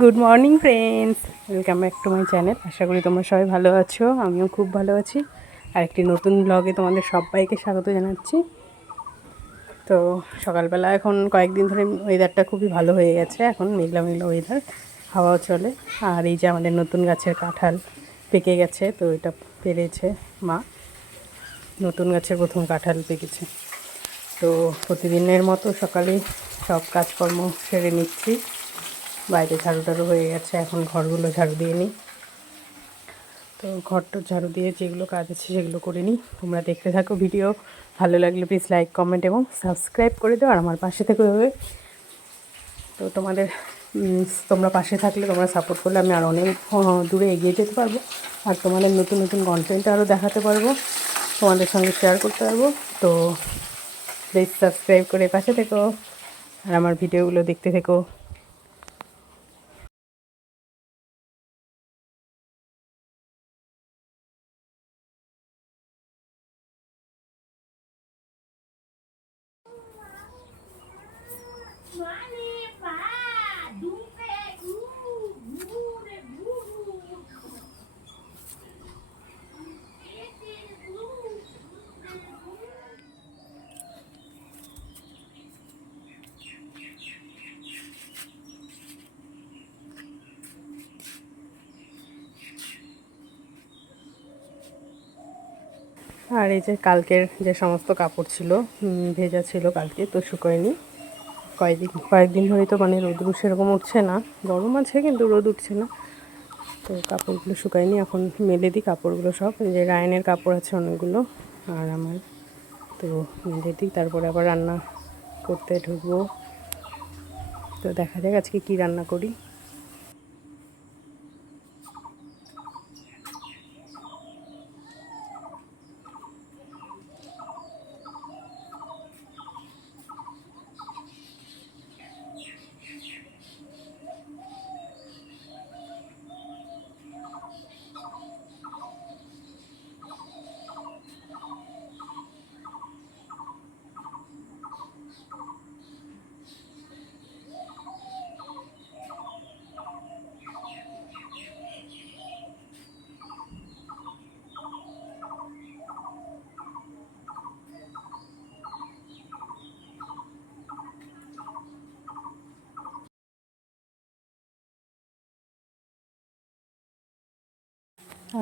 Good morning friends, welcome back to my channel. আশা করি তোমরা সবাই ভালো আছো, আমিও খুব ভালো আছি। আর একটি নতুন ব্লগে তোমাদের সবাইকে স্বাগত জানাচ্ছি। তো সকালবেলা এখন কয়েকদিন ধরে ওয়েদারটা খুবই ভালো হয়ে গেছে, এখন মেঘলা মেঘলা ওয়েদার, হাওয়াও চলে। আর এই যে আমাদের নতুন গাছের কাঁঠাল পেকে গেছে, তো এটা পেরেছে মা, নতুন গাছের প্রথম কাঁঠাল পেকেছে। তো প্রতিদিনের মতো সকালে সব কাজকর্ম সেরে নিচ্ছি। বাইরে ঝাড়ু টাড়ু হয়ে গেছে, এখন ঘরগুলো ঝাড়ু দিয়ে নিই। তো ঘরটা ঝাড়ু দিয়ে যেগুলো কাজ আছে সেগুলো করে নিই। তোমরা দেখতে থাকো ভিডিও, ভালো লাগলে প্লিজ লাইক, কমেন্ট এবং সাবস্ক্রাইব করে দাও, আর আমার পাশে থেকে হবে। তো তোমরা পাশে থাকলে, তোমরা সাপোর্ট করলে আমি আর অনেক দূরে এগিয়ে যেতে পারবো, আর তোমাদের নতুন নতুন কন্টেন্ট আরও দেখাতে পারবো, তোমাদের সঙ্গে শেয়ার করতে পারবো। তো প্লিজ সাবস্ক্রাইব করে পাশে থেকো আর আমার ভিডিওগুলো দেখতে থেকো। আর এই যে কালকের যে সমস্ত কাপড় ছিল, ভেজা ছিল কালকে, তো শুকোয়নি। কয়েকদিন ধরেই তো মানে রোদ সেরকম উঠছে না, গরম আছে কিন্তু রোদ উঠছে না। তো কাপড়গুলো শুকায়নি, এখন মেলে দিই কাপড়গুলো সব। এই যে রায়নের কাপড় আছে অনেকগুলো, আর আমার, তো মেলে দিই, তারপরে আবার রান্না করতে ঢুকবো। তো দেখা যাক আজকে কি রান্না করি।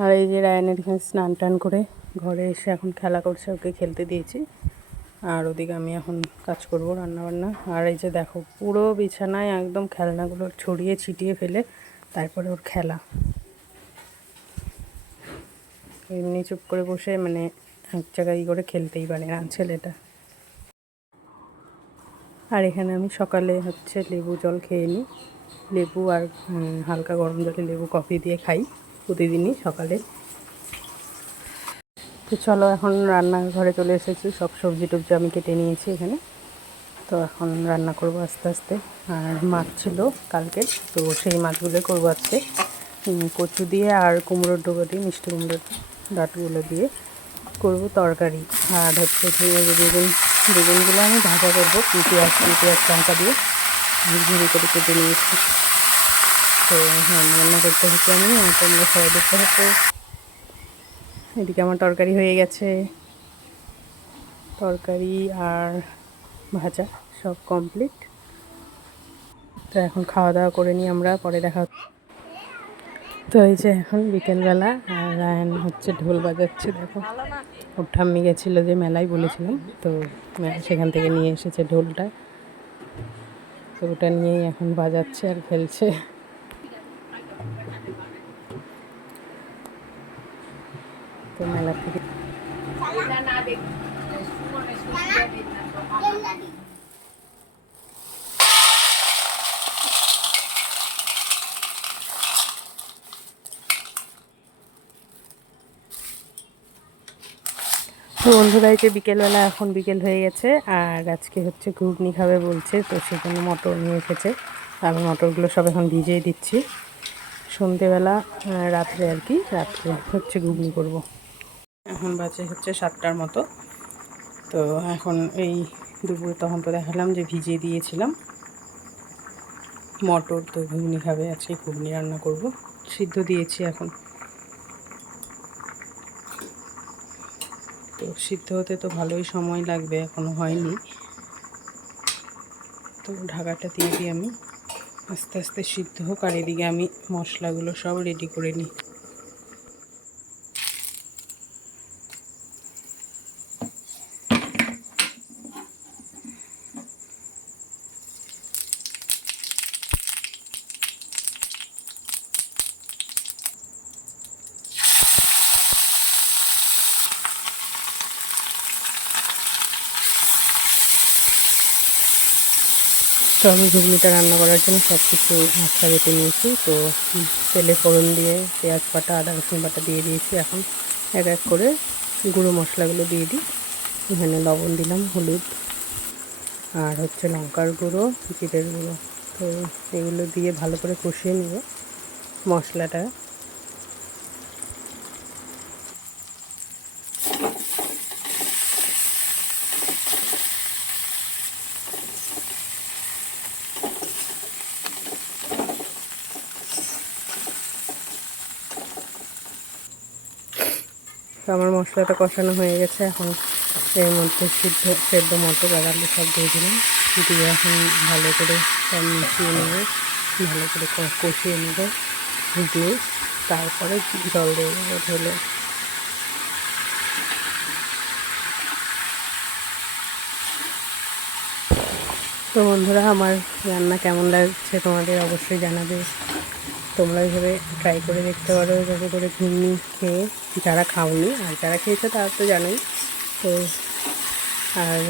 আর এই যে রায়ানের এখানে স্নান টান করে ঘরে এসে এখন খেলা করছে, ওকে খেলতে দিয়েছি। আর ওদিকে আমি এখন কাজ করব, রান্নাবান্না। আর এই যে দেখো, পুরো বিছানায় একদম খেলনাগুলো ছড়িয়ে ছিটিয়ে ফেলে তারপরে ওর খেলা। এমনি চুপ করে বসে মানে এক জায়গায় করে খেলতেই পারে না ছেলেটা। আর এখানে আমি সকালে লেবু জল খেয়ে নিই, লেবু আর হালকা গরম জলে লেবু কফি দিয়ে খাই প্রতিদিনই সকালে। তো চলো, এখন রান্নাঘরে চলে এসেছি, সব সবজি টবজি আমি কেটে নিয়েছি এখানে। তো এখন রান্না করব আস্তে আস্তে। আর মাছ ছিল কালকের, তো সেই মাছগুলো করবো আজকে। কচু দিয়ে আর কুমড়োর ডোগা দিয়ে, মিষ্টি কুমড়োর ডাঁটগুলো দিয়ে করব তরকারি। আর বেগুনগুলো আমি ভাজা করবো পেঁয়াজ লঙ্কা দিয়ে ঝুড়ি করে কেটে নিয়েছি। তো রান্না করতে হচ্ছে আমি, আর তোমরা সবাই দেখতে হচ্ছে। এদিকে আমার তরকারি হয়ে গেছে, তরকারি আর ভাজা সব কমপ্লিট। তো এখন খাওয়া দাওয়া করে নিই আমরা, পরে দেখা। তো এই যে এখন বিকেলবেলা, আর রায়ন ঢোল বাজাচ্ছে, দেখো। ওর ঠাম্মি গেছিলো যে মেলায় বলেছিলাম, তো সেখান থেকে নিয়ে এসেছে ঢোলটা, তো ওটা নিয়েই এখন বাজাচ্ছে আর খেলছে। তো মেলা থেকে তো বন্ধুরা, এই যে বিকেলবেলা, এখন বিকেল হয়ে গেছে, আর আজকে ঘুগনি খাবে বলছে, তো সেজন্য মটর নিয়ে এসেছে। আমি মটরগুলো সব এখন ভিজিয়ে দিচ্ছি। সন্ধেবেলা রাত্রে আর কি, রাত্রে ঘুগনি করব। এখন বাজে 7টার মতো। তো এখন এই দুপুরে তখন তো দেখালাম যে ভিজিয়ে দিয়েছিলাম, মটর, তো ঘুগনি খাবে, আজকে ঘুগনি রান্না করব। সিদ্ধ দিয়েছি এখন, তো সিদ্ধ হতে তো ভালোই সময় লাগবে, এখনও হয়নি। তো ঢাকাটা দিয়ে দিই আমি, আস্তে আস্তে সিদ্ধ হোক, আর এদিকে আমি মশলাগুলো সব রেডি করে নিই। তো আমি ঘুগনিটা রান্না করার জন্য সব কিছু মশলা বেটে নিয়েছি। তো তেলে ফোড়ন দিয়ে পেঁয়াজ বাটা, আদা রসুন বাটা দিয়ে দিয়েছি। এখন এক এক করে গুঁড়ো মশলাগুলো দিয়ে দিই। এখানে লবণ দিলাম, হলুদ, আর হচ্ছে লঙ্কার গুঁড়ো, জিরের গুঁড়ো। তো এগুলো দিয়ে ভালো করে কষিয়ে নেব মশলাটা। তো আমার মশলাটা কষানো হয়ে গেছে। এখন এর মধ্যে সেদ্ধ মটর আর আলু সব দিয়ে দিলাম, দিয়ে এখন ভালো করে সব মিশিয়ে নেব, ভালো করে কষিয়ে নেব দিয়ে তারপরে জল দিয়ে দেবো ঢেলে। তো বন্ধুরা, আমার রান্না কেমন লাগছে তোমাদের অবশ্যই জানাবে। তোমরা এইভাবে ট্রাই করে দেখতে পারো, এভাবে করে ঘুগনি খেয়ে, যারা খাওনি, আর যারা খেয়েছো তারা তো জানোই। তো আর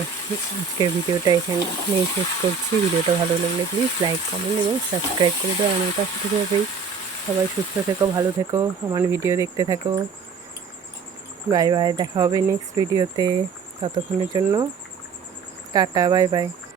আজকের ভিডিওটা এখানেই শেষ করছি। ভিডিওটা ভালো লাগলে প্লিজ লাইক, কমেন্ট এবং সাবস্ক্রাইব করে দাও। আমার পাশে থেকে হবেই। সবাই সুস্থ থেকো, ভালো থেকো, আমার ভিডিও দেখতে থাকো। বাই বাই, দেখা হবে নেক্সট ভিডিওতে। ততক্ষণের জন্য টাটা, বাই বাই।